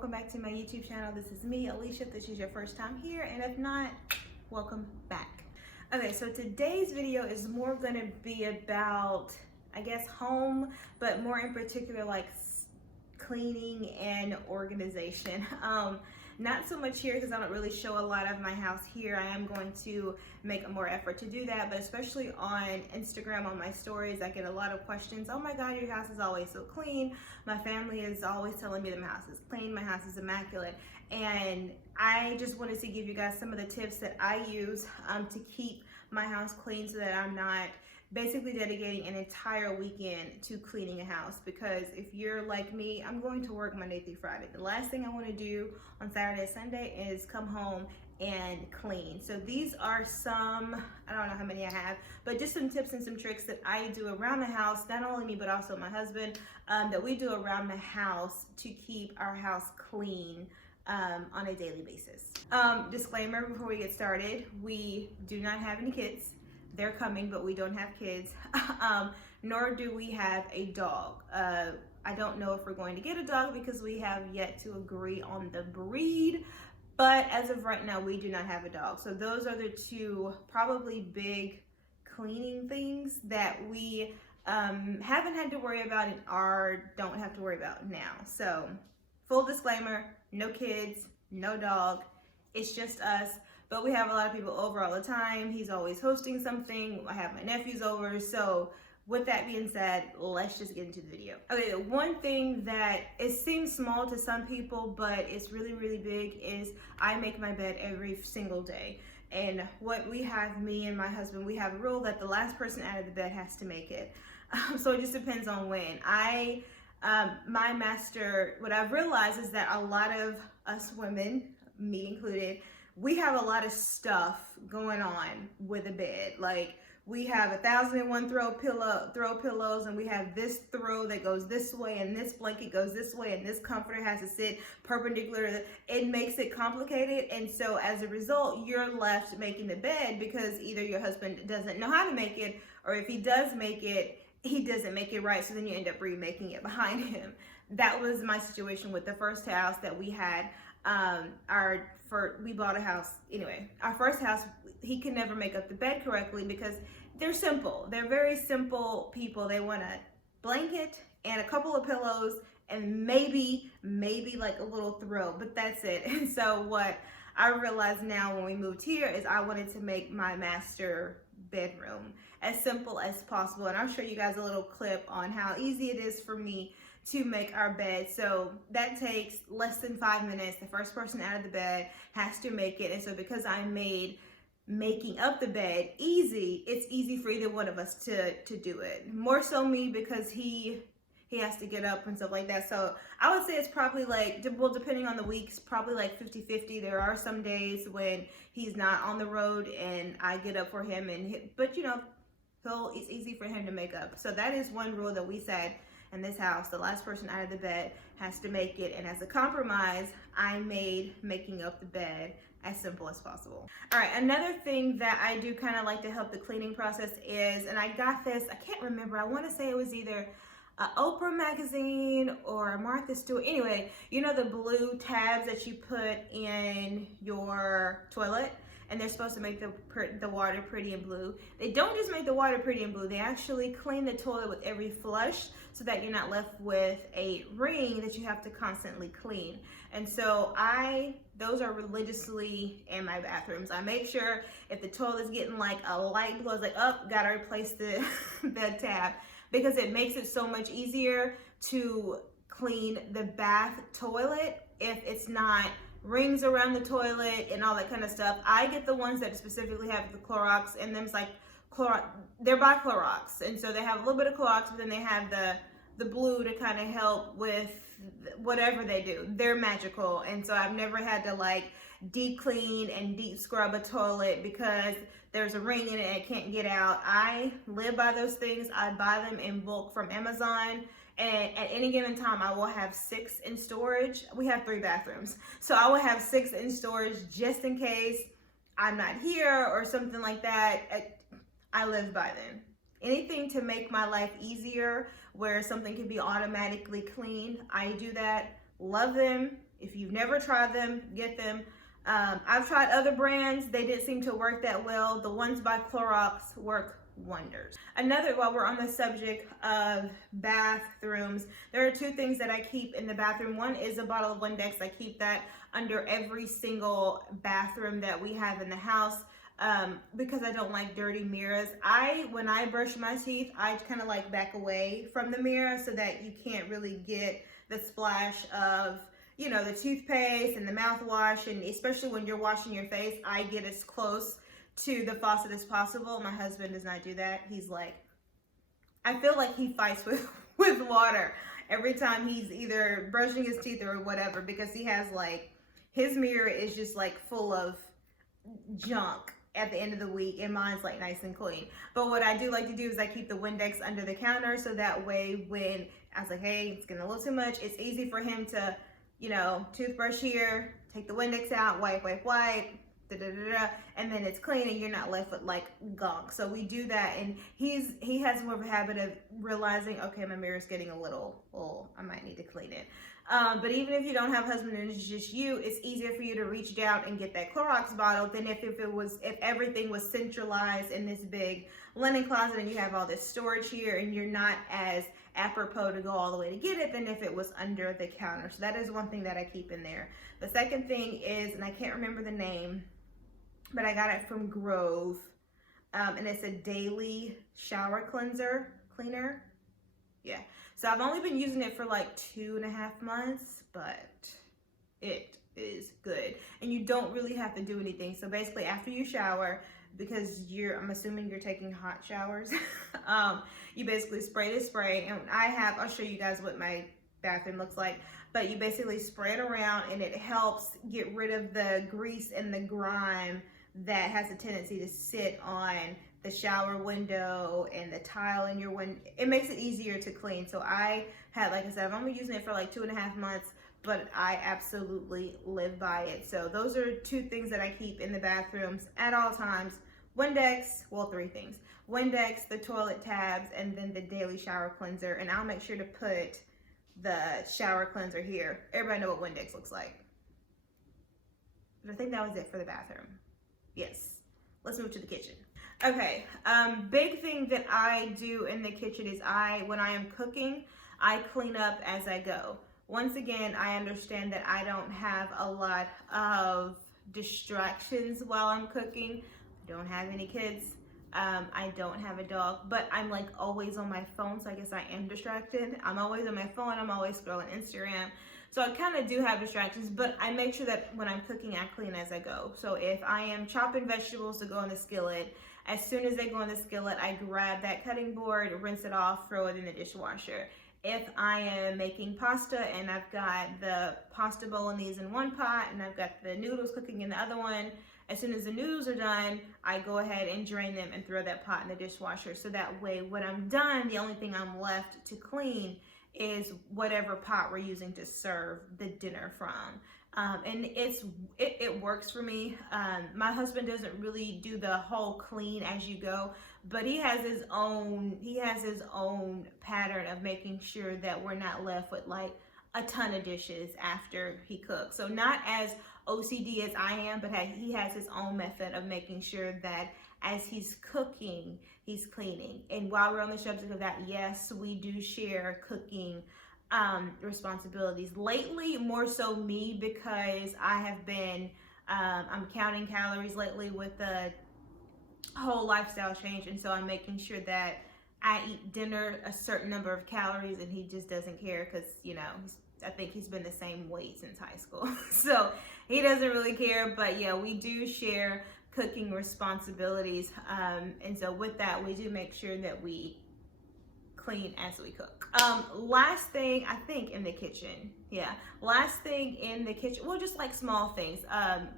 welcome back to my YouTube channel. This is me, Alicia, if this is your first time here, and if not, welcome back. Okay, so today's video is more gonna be about, I guess, home, but more in particular like cleaning and organization. Not so much here because I don't really show a lot of my house here. I am going to make a more effort to do that, but especially on Instagram, on my stories, I get a lot of questions. Oh my God, your house is always so clean. My family is always telling me that my house is clean, my house is immaculate. And I just wanted to give you guys some of the tips that I use to keep my house clean so that I'm not basically dedicating an entire weekend to cleaning a house, because if you're like me, I'm going to work Monday through Friday. The last thing I want to do on Saturday and Sunday is come home and clean. So these are some, I don't know how many I have, but just some tips and some tricks that I do around the house, not only me but also my husband, that we do around the house to keep our house clean on a daily basis. Disclaimer before we get started, we do not have any kids. They're coming, but we don't have kids, nor do we have a dog. I don't know if we're going to get a dog because we have yet to agree on the breed, but as of right now, we do not have a dog. So those are the two probably big cleaning things that we haven't had to worry about and don't have to worry about now. So full disclaimer, no kids, no dog, it's just us. But we have a lot of people over all the time. He's always hosting something. I have my nephews over. So with that being said, let's just get into the video. Okay, one thing that it seems small to some people, but it's really, really big is I make my bed every single day. And what we have, me and my husband, we have a rule that the last person out of the bed has to make it. So it just depends on when. My master, what I've realized is that a lot of us women, me included, we have a lot of stuff going on with a bed. Like we have 1,001 throw pillows, and we have this throw that goes this way, and this blanket goes this way, and this comforter has to sit perpendicular. It makes it complicated, and so as a result, you're left making the bed because either your husband doesn't know how to make it, or if he does make it, he doesn't make it right, so then you end up remaking it behind him. That was my situation with the first house that we had. We bought a house anyway. Our first house, he can never make up the bed correctly because they're simple. They're very simple people. They want a blanket and a couple of pillows and maybe like a little throw, but that's it. And so what I realized now when we moved here is I wanted to make my master bedroom as simple as possible. And I'll show you guys a little clip on how easy it is for me to make our bed. So that takes less than 5 minutes. The first person out of the bed has to make it. And so because I made making up the bed easy, it's easy for either one of us to do it. More so me because he has to get up and stuff like that. So I would say it's probably like, well, depending on the weeks, probably like 50-50. There are some days when he's not on the road and I get up for him, but you know, it's easy for him to make up. So that is one rule that we said in this house, the last person out of the bed has to make it. And as a compromise, I made making up the bed as simple as possible. All right, another thing that I do kind of like to help the cleaning process is, and I got this, I can't remember, I want to say it was either Oprah magazine or Martha Stewart. Anyway, you know the blue tabs that you put in your toilet? And they're supposed to make the water pretty and blue. They don't just make the water pretty and blue, they actually clean the toilet with every flush so that you're not left with a ring that you have to constantly clean. And so those are religiously in my bathrooms. I make sure if the toilet's getting like a light glow, it's like, oh, gotta replace the tab, because it makes it so much easier to clean the bath toilet if it's not rings around the toilet and all that kind of stuff. I get the ones that specifically have the Clorox in them. It's like they're by Clorox, and so they have a little bit of Clorox, but then they have the blue to kind of help with whatever they do. They're magical, and so I've never had to like deep clean and deep scrub a toilet because there's a ring in it and it can't get out. I live by those things. I buy them in bulk from Amazon. And at any given time, I will have 6 in storage. We have 3 bathrooms. So I will have 6 in storage just in case I'm not here or something like that. I live by them. Anything to make my life easier where something can be automatically cleaned, I do that. Love them. If you've never tried them, get them. I've tried other brands. They didn't seem to work that well. The ones by Clorox work wonders. Another, while we're on the subject of bathrooms, there are two things that I keep in the bathroom. One is a bottle of Windex. I keep that under every single bathroom that we have in the house. Because I don't like dirty mirrors. When I brush my teeth, I kind of like back away from the mirror so that you can't really get the splash of, you know, the toothpaste and the mouthwash, and especially when you're washing your face, I get as close to the faucet as possible. My husband does not do that. He's like, I feel like he fights with water every time he's either brushing his teeth or whatever, because he has like, his mirror is just like full of junk at the end of the week, and mine's like nice and clean. But what I do like to do is I keep the Windex under the counter, so that way when I was like, hey, it's getting a little too much, it's easy for him to, you know, toothbrush here, take the Windex out, wipe, and then it's clean and you're not left with like gunk. So we do that, and he has more of a habit of realizing, okay, my mirror's getting a little, I might need to clean it. But even if you don't have a husband and it's just you, it's easier for you to reach down and get that Clorox bottle than if everything was centralized in this big linen closet and you have all this storage here and you're not as apropos to go all the way to get it than if it was under the counter. So that is one thing that I keep in there. The second thing is, and I can't remember the name, but I got it from Grove, and it's a daily shower cleaner. Yeah. So I've only been using it for like 2.5 months, but it is good. And you don't really have to do anything. So basically after you shower, because I'm assuming you're taking hot showers, you basically spray the spray. And I'll show you guys what my bathroom looks like, but you basically spray it around and it helps get rid of the grease and the grime that has a tendency to sit on the shower window and the tile in your window. It makes it easier to clean. So like I said, I've only using it for like 2.5 months, but I absolutely live by it. So those are two things that I keep in the bathrooms at all times. Windex, well, 3 things. Windex, the toilet tabs, and then the daily shower cleanser. And I'll make sure to put the shower cleanser here. Everybody know what Windex looks like. But I think that was it for the bathroom. Yes. Let's move to the kitchen. Okay, big thing that I do in the kitchen is when I am cooking, I clean up as I go. Once again, I understand that I don't have a lot of distractions while I'm cooking. I don't have any kids. I don't have a dog, but I'm like always on my phone, so I guess I am distracted. I'm always on my phone. I'm always scrolling Instagram. So I kind of do have distractions, but I make sure that when I'm cooking, I clean as I go. So if I am chopping vegetables to go in the skillet, as soon as they go in the skillet, I grab that cutting board, rinse it off, throw it in the dishwasher. If I am making pasta and I've got the pasta bolognese in one pot and I've got the noodles cooking in the other one, as soon as the noodles are done, I go ahead and drain them and throw that pot in the dishwasher. So that way, when I'm done, the only thing I'm left to clean is whatever pot we're using to serve the dinner from. And it works for me. My husband doesn't really do the whole clean as you go, but he has his own pattern of making sure that we're not left with like a ton of dishes after he cooks. So not as OCD as I am, but he has his own method of making sure that as he's cooking, he's cleaning. And while we're on the subject of that, yes, we do share cooking responsibilities. Lately, more so me, because I have been, I'm counting calories lately with the whole lifestyle change. And so I'm making sure that I eat dinner a certain number of calories, and he just doesn't care because, you know, I think he's been the same weight since high school. So he doesn't really care, but yeah, we do share cooking responsibilities. And so with that, we do make sure that we clean as we cook. Last thing, I think in the kitchen, last thing in the kitchen, well, just like small things.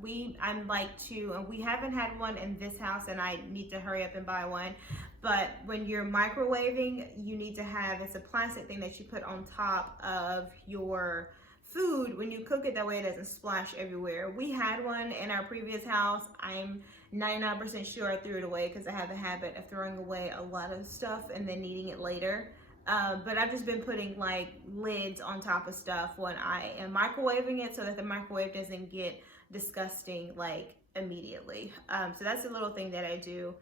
We haven't had one in this house, and I need to hurry up and buy one. But when you're microwaving, you need to have, it's a plastic thing that you put on top of your food when you cook it, that way it doesn't splash everywhere. We had one in our previous house. I'm 99% sure I threw it away because I have a habit of throwing away a lot of stuff and then needing it later. But I've just been putting like lids on top of stuff when I am microwaving it so that the microwave doesn't get disgusting like immediately. So that's a little thing that I do.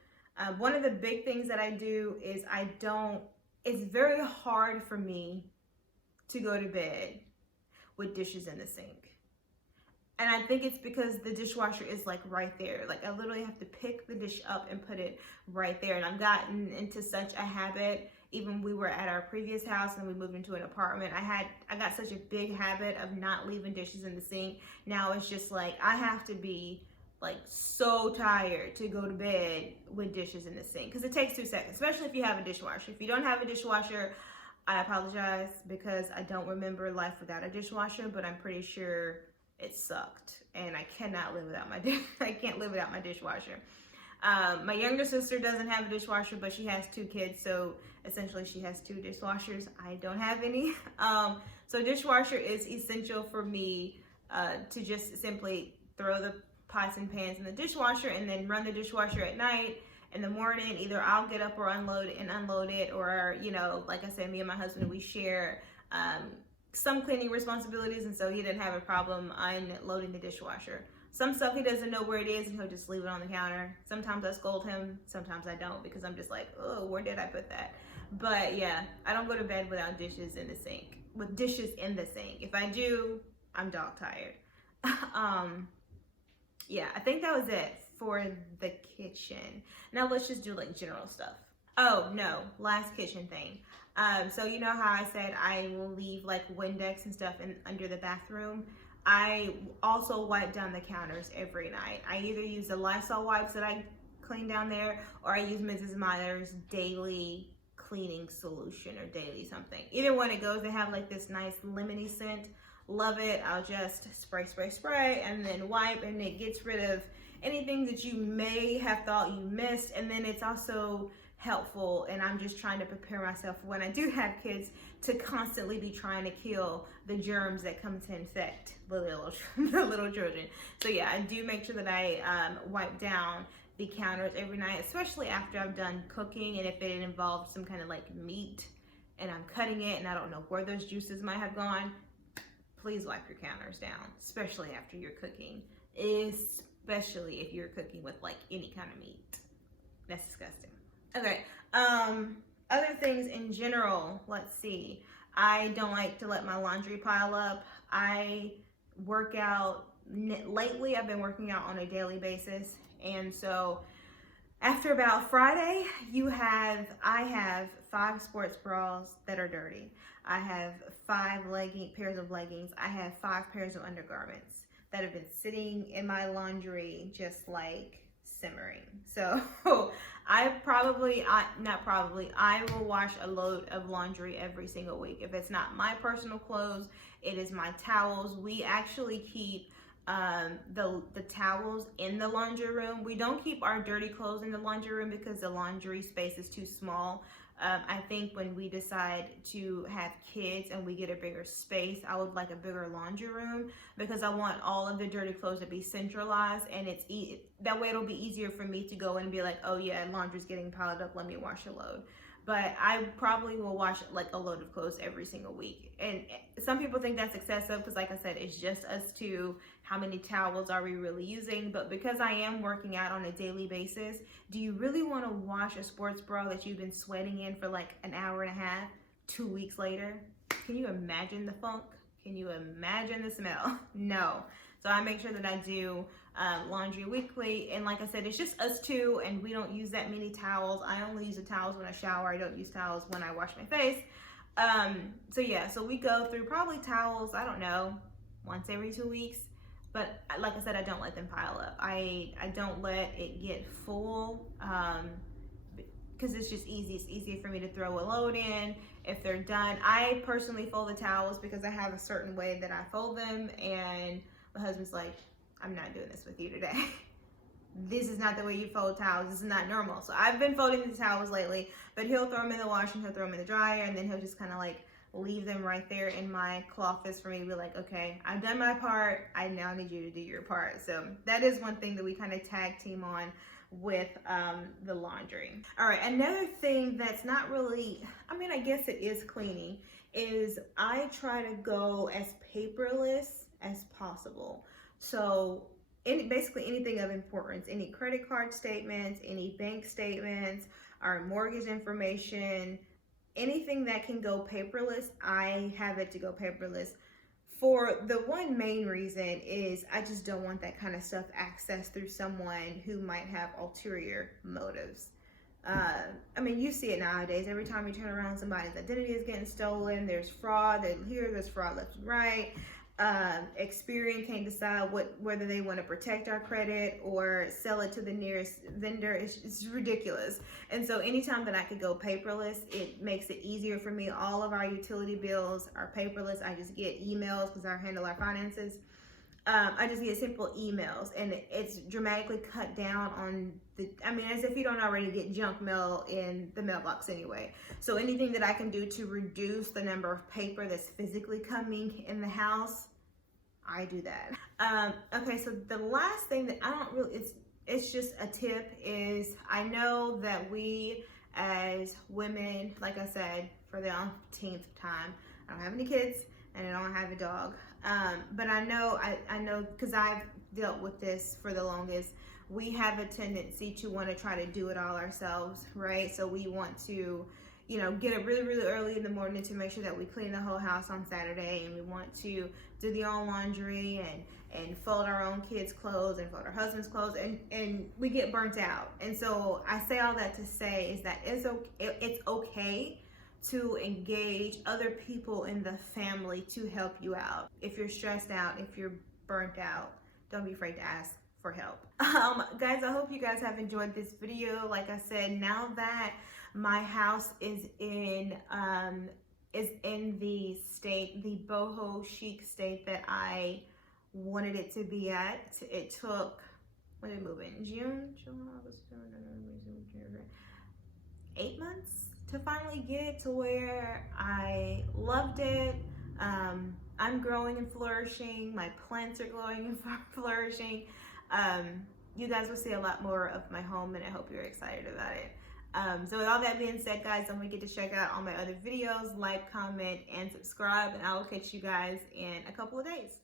One of the big things that I do is it's very hard for me to go to bed with dishes in the sink. And I think it's because the dishwasher is like right there. Like I literally have to pick the dish up and put it right there. And I've gotten into such a habit. Even we were at our previous house and we moved into an apartment. I got such a big habit of not leaving dishes in the sink. Now it's just like I have to be like so tired to go to bed with dishes in the sink because it takes 2 seconds, especially if you have a dishwasher. If you don't have a dishwasher, I apologize because I don't remember life without a dishwasher, but I'm pretty sure it sucked and I cannot live without I can't live without my dishwasher. My younger sister doesn't have a dishwasher, but she has 2 kids, so essentially she has 2 dishwashers. I don't have any. So dishwasher is essential for me to just simply throw the pots and pans in the dishwasher and then run the dishwasher at night. In the morning, either I'll get up or unload it, or, you know, like I said, me and my husband, we share some cleaning responsibilities, and so he didn't have a problem unloading the dishwasher. Some stuff he doesn't know where it is and he'll just leave it on the counter. Sometimes I scold him, sometimes I don't, because I'm just like, oh, where did I put that? But yeah, I don't go to bed without dishes in the sink, with dishes in the sink. If I do, I'm dog tired. Yeah, I think that was it for the kitchen. Now let's just do like general stuff. Oh no, last kitchen thing. So you know how I said I will leave like Windex and stuff under the bathroom? I also wipe down the counters every night. I either use the Lysol wipes that I clean down there, or I use Mrs. Meyer's daily cleaning solution or daily something. Either one it goes, they have like this nice lemony scent. Love it. I'll just spray and then wipe, and it gets rid of anything that you may have thought you missed. And then it's also helpful, and I'm just trying to prepare myself when I do have kids to constantly be trying to kill the germs that come to infect the little children. So yeah, I do make sure that I wipe down the counters every night, especially after I've done cooking, and if it involves some kind of like meat and I'm cutting it and I don't know where those juices might have gone, please wipe your counters down, especially after you're cooking, especially if you're cooking with like any kind of meat. That's disgusting. Okay, other things in general, let's see. I don't like to let my laundry pile up. I work out, lately I've been working out on a daily basis, and so after about Friday, I have 5 sports bras that are dirty. I have 5 pairs of leggings. I have 5 pairs of undergarments that have been sitting in my laundry just like simmering. So I will wash a load of laundry every single week. If it's not my personal clothes, it is my towels. We actually keep the towels in the laundry room. We don't keep our dirty clothes in the laundry room because the laundry space is too small. I think when we decide to have kids and we get a bigger space, I would like a bigger laundry room because I want all of the dirty clothes to be centralized, and that way it'll be easier for me to go in and be like, oh yeah, laundry's getting piled up, let me wash a load. But I probably will wash like a load of clothes every single week. And some people think that's excessive because, like I said, it's just us two. How many towels are we really using? But because I am working out on a daily basis, do you really want to wash a sports bra that you've been sweating in for like an hour and a half 2 weeks later? Can you imagine the funk? Can you imagine the smell? No. So I make sure that I do laundry weekly, and like I said, it's just us two, and we don't use that many towels. I only use the towels when I shower. I don't use towels when I wash my face. So yeah, so we go through probably towels, I don't know, once every 2 weeks. But like I said, I don't let them pile up. I don't let it get full because it's just easy. It's easier for me to throw a load in if they're done. I personally fold the towels because I have a certain way that I fold them, and my husband's like, I'm not doing this with you today. This is not the way you fold towels. This is not normal. So I've been folding the towels lately, but he'll throw them in the wash and he'll throw them in the dryer, and then he'll just kind of like leave them right there in my closets for me to be like, okay, I've done my part. I now need you to do your part. So that is one thing that we kind of tag team on. with the laundry. All right, another thing that's not really, I mean, I guess it is cleaning, is I try to go as paperless as possible. So basically anything of importance, any credit card statements, any bank statements, our mortgage information, anything that can go paperless, I have it to go paperless. For the one main reason is I just don't want that kind of stuff accessed through someone who might have ulterior motives. I mean, you see it nowadays. Every time you turn around, somebody's identity is getting stolen. There's fraud. There's fraud left and right. Experian can't decide whether they want to protect our credit or sell it to the nearest vendor. It's ridiculous. And so anytime that I could go paperless, it makes it easier for me. All of our utility bills are paperless. I just get emails because I handle our finances. I just get simple emails, and it's dramatically cut down on as if you don't already get junk mail in the mailbox anyway. So anything that I can do to reduce the number of paper that's physically coming in the house, I do that. Okay, so the last thing that I don't really, it's just a tip, is I know that we as women, like I said, for the umpteenth time, I don't have any kids and I don't have a dog. But I know because I've dealt with this for the longest, we have a tendency to want to try to do it all ourselves, right? So we want to, get up really, really early in the morning to make sure that we clean the whole house on Saturday, and we want to do the own laundry and fold our own kids' clothes and fold our husband's clothes, and we get burnt out. And so I say all that to say is that it's okay to engage other people in the family to help you out. If you're stressed out, if you're burnt out, don't be afraid to ask for help. Guys, I hope you guys have enjoyed this video. Like I said, now that my house is in the state, the boho chic state that I wanted it to be at, it took, when did we move in? June, July, August, 8 months to finally get it to where I loved it. I'm growing and flourishing. My plants are growing and flourishing. You guys will see a lot more of my home, and I hope you're excited about it. So with all that being said, guys, don't forget to check out all my other videos, like, comment, and subscribe, and I will catch you guys in a couple of days.